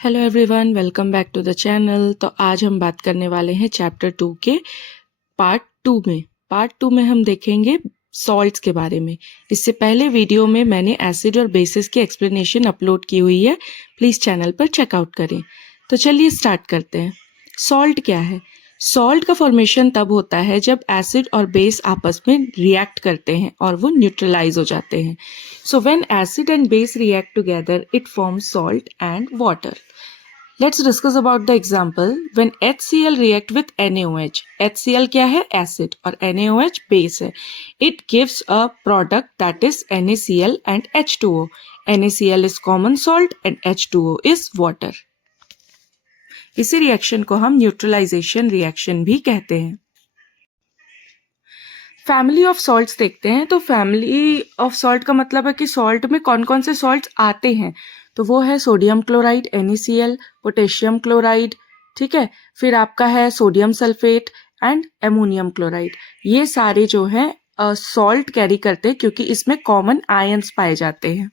Hello everyone, welcome back to the channel. तो आज हम बात करने वाले हैं चैप्टर 2 के पार्ट 2 में हम देखेंगे सॉल्ट्स के बारे में। इससे पहले वीडियो में मैंने एसिड और बेसिस की एक्सप्लेनेशन अपलोड की हुई है, प्लीज़ चैनल पर चेकआउट करें। तो चलिए स्टार्ट करते हैं। सॉल्ट क्या है? सॉल्ट का फॉर्मेशन तब होता है जब एसिड और बेस आपस में रिएक्ट करते हैं और वो न्यूट्रलाइज हो जाते हैं। So when acid and base react together it forms salt and water. Let's discuss about the example when HCl react with NaOH. HCl क्या है? Acid और NaOH base है. It gives a product that is NaCl and H2O. NaCl is common salt and H2O is water. इसी reaction को हम neutralisation reaction भी कहते हैं। फैमिली ऑफ सॉल्ट्स देखते हैं। तो फैमिली ऑफ सॉल्ट का मतलब है कि सॉल्ट में कौन कौन से सॉल्ट्स आते हैं। तो वो है sodium chloride NaCl, potassium chloride, ठीक है, फिर आपका है sodium sulphate and ammonium chloride. ये सारे जो है सॉल्ट कैरी करते हैं क्योंकि इसमें कॉमन आयंस पाए जाते हैं।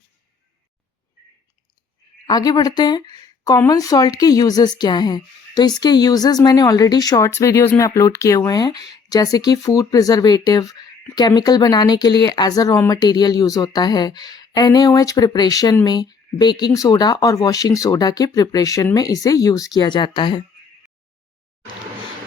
आगे बढ़ते हैं। कॉमन सॉल्ट के यूजेस क्या हैं? तो इसके यूजेस मैंने ऑलरेडी शॉर्ट्स वीडियोस में अपलोड किए हुए हैं, जैसे कि फूड प्रिजर्वेटिव, केमिकल बनाने के लिए as a raw material use होता है, NaOH प्रिपरेशन में, बेकिंग सोडा और वॉशिंग सोडा के प्रिपरेशन में इसे यूज किया जाता है।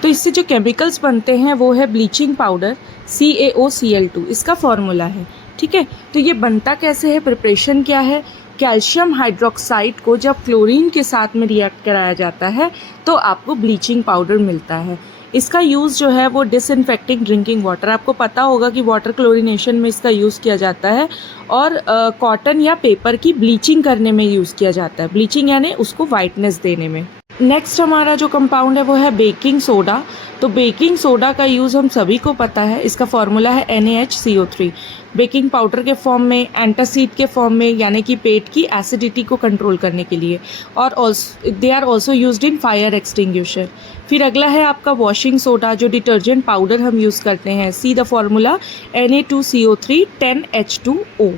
तो इससे जो केमिकल्स बनते हैं वो है ब्लीचिंग पाउडर CaOCl2, इसका फॉर्मूला है, ठीक है। तो ये बनता कैसे है, प्रिपरेशन क्या है? कैल्शियम हाइड्रोक्साइड को जब क्लोरीन के साथ में रिएक्ट कराया जाता है तो आपको ब्लीचिंग पाउडर मिलता है। इसका यूज़ जो है वो डिसइंफेक्टिंग ड्रिंकिंग वाटर, आपको पता होगा कि वाटर क्लोरीनेशन में इसका यूज़ किया जाता है, और कॉटन या पेपर की ब्लीचिंग करने में यूज़ किया जाता है। ब्लीचिंग यानी उसको वाइटनेस देने में। नेक्स्ट हमारा जो कंपाउंड है वो है बेकिंग सोडा। तो बेकिंग सोडा का यूज़ हम सभी को पता है, इसका फॉर्मूला है NaHCO3। बेकिंग पाउडर के फॉर्म में, एंटासीड के फॉर्म में, यानी कि पेट की एसिडिटी को कंट्रोल करने के लिए, और they are also used in fire extinguisher. फिर अगला है आपका वॉशिंग सोडा, जो डिटर्जेंट पाउडर हम यूज़ करते हैं। See the formula Na2CO3 10H2O,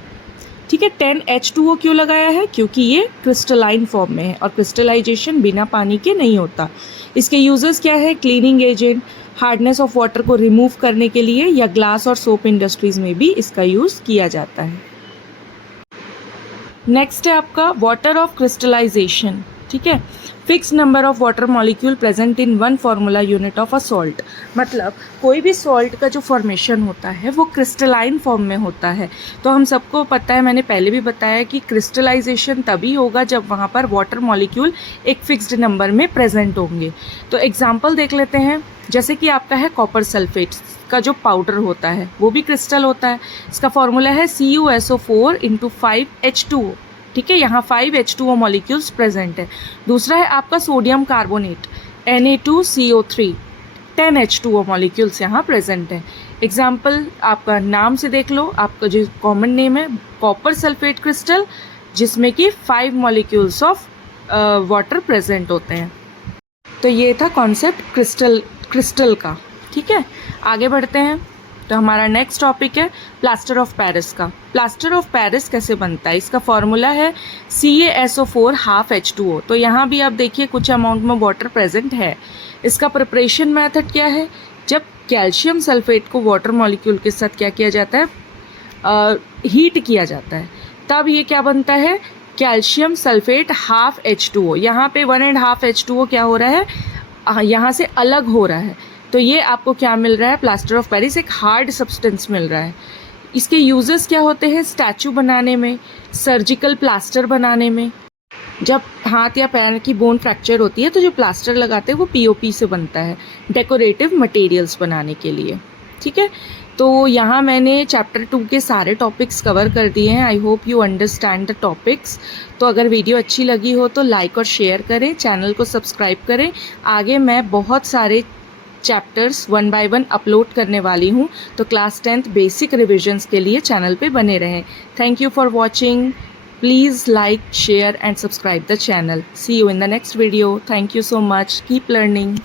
ठीक है। 10H2O क्यों लगाया है? क्योंकि ये क्रिस्टलाइन फॉर्म में है और क्रिस्टलाइजेशन बिना पानी के नहीं होता। इसके यूजेस क्या है? Cleaning agent, hardness of water को रिमूव करने के लिए, या ग्लास और सोप इंडस्ट्रीज में भी इसका यूज़ किया जाता है। नेक्स्ट है आपका वाटर ऑफ क्रिस्टलाइजेशन, ठीक है। Fix number of water molecule present in one formula unit of a salt. मतलब कोई भी सॉल्ट का जो फॉर्मेशन होता है वो क्रिस्टलाइन फॉर्म में होता है। तो हम सबको पता है, मैंने पहले भी बताया कि क्रिस्टलाइजेशन तभी होगा जब वहाँ पर वाटर मॉलिक्यूल एक फिक्स्ड नंबर में प्रेजेंट होंगे। तो एग्जाम्पल देख लेते हैं, जैसे कि आपका है कॉपर सल्फेट का जो पाउडर होता है वो भी क्रिस्टल होता है। इसका फॉर्मूला है CuSO4 × 5H2O, ठीक है। यहाँ 5H2O मॉलिक्यूल्स प्रेजेंट है। दूसरा है आपका sodium carbonate Na2CO3, 10H2O molecules यहाँ प्रेजेंट है। एग्जाम्पल आपका नाम से देख लो, आपका जो कॉमन नेम है कॉपर सल्फेट क्रिस्टल, जिसमें कि 5 मॉलिक्यूल्स ऑफ वाटर प्रेजेंट होते हैं। तो ये था कॉन्सेप्ट क्रिस्टल का, ठीक है। आगे बढ़ते हैं। तो हमारा नेक्स्ट टॉपिक है प्लास्टर ऑफ पेरिस का। प्लास्टर ऑफ पेरिस कैसे बनता है? इसका फॉर्मूला है CaSO4 ½ H2O। तो यहाँ भी आप देखिए कुछ अमाउंट में वाटर प्रेजेंट है। इसका प्रिपरेशन मेथड क्या है? जब कैल्शियम सल्फेट को वाटर मॉलिक्यूल के साथ क्या किया जाता है, हीट किया जाता है, तब ये क्या बनता है? Calcium sulphate ½ H2O। यहाँ पे 1½ H2O क्या हो रहा है, यहाँ से अलग हो रहा है। तो ये आपको क्या मिल रहा है? प्लास्टर ऑफ पेरिस एक हार्ड सब्सटेंस मिल रहा है। इसके यूजेस क्या होते हैं? स्टैचू बनाने में, सर्जिकल प्लास्टर बनाने में। जब हाथ या पैर की बोन फ्रैक्चर होती है तो जो प्लास्टर लगाते हैं वो POP से बनता है, डेकोरेटिव मटेरियल्स बनाने के लिए, ठीक है। तो यहाँ मैंने चैप्टर 2 के सारे टॉपिक्स कवर कर दिए हैं। I hope you understand the topics. तो अगर वीडियो अच्छी लगी हो तो लाइक और शेयर करें, चैनल को सब्सक्राइब करें। आगे मैं बहुत सारे चैप्टर्स 1 by 1 अपलोड करने वाली हूँ, तो क्लास 10th बेसिक रिविजन्स के लिए चैनल पे बने रहें। Thank you for watching. Please like, share and subscribe the channel. See you in the next video. Thank you so much. Keep learning.